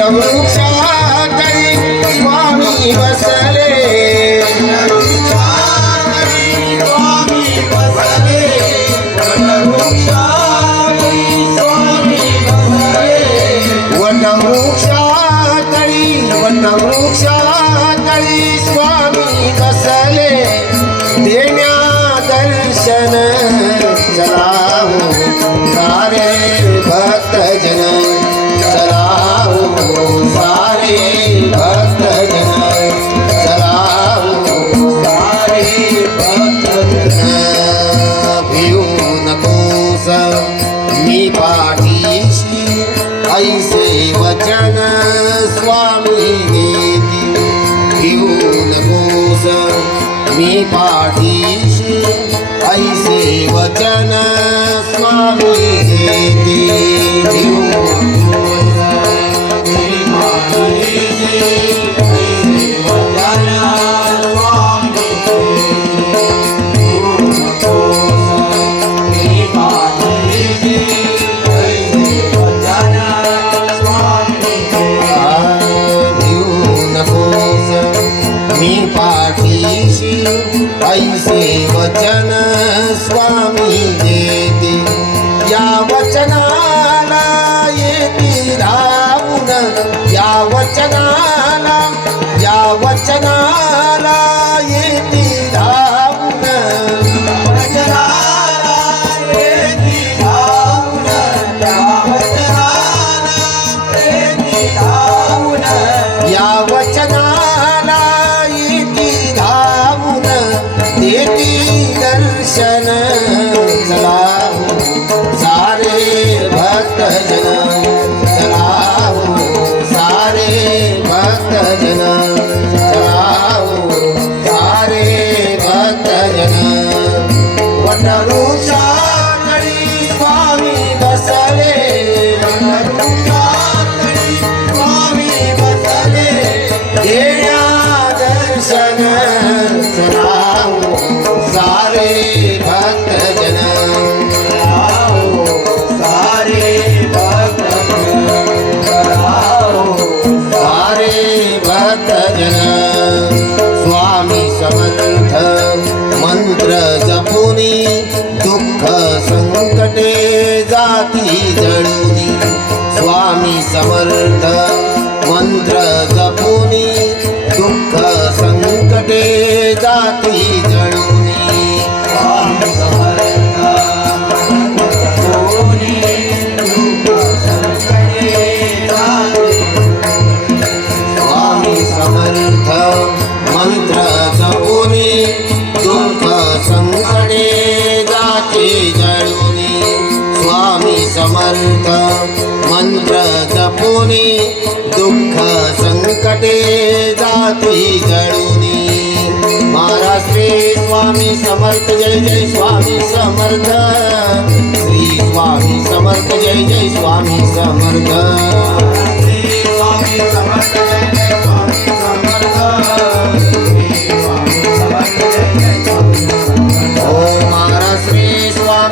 स्वामी बसले. स्वामी बसले. देण्या दर्शन पाठीशी ऐसे वचन स्वामी देती वचन स्वामी देते या वचनाला येती धावून या वचनाला येती येती या वचनाला येती धावून या वचनाला येती धावून देती भक्तजन संकटे जाती जळुनी स्वामी समर्थ मंत्र जपुनी. दुःख संकटे जाती जणू जपुनी दुःख संकटे जाते जळुनी महाराष्ट्रे स्वामी समर्थ जय जय स्वामी समर्थ. श्री स्वामी समर्थ जय जय स्वामी समर्थ. स्वामी समर्थ.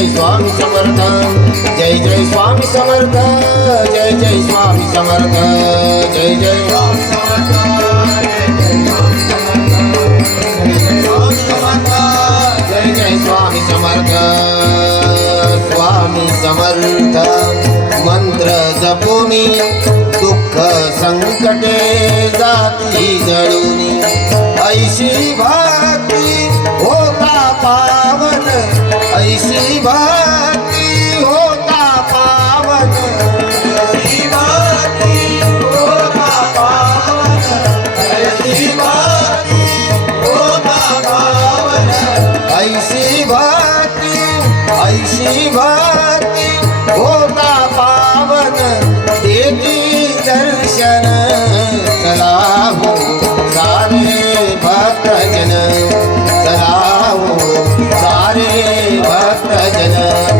जय स्वामी समर्थ जय जय स्वामी समर्थ जय जय स्वामी समर्थ जय जय स्वामी समर्थ स्वामी समर्थ स्वामी समर्थ मंत्र जपूनी दुःख संकटे जाती जळून दर्शन चला हो सारे भक्तजन चला हो सारे भक्तजन।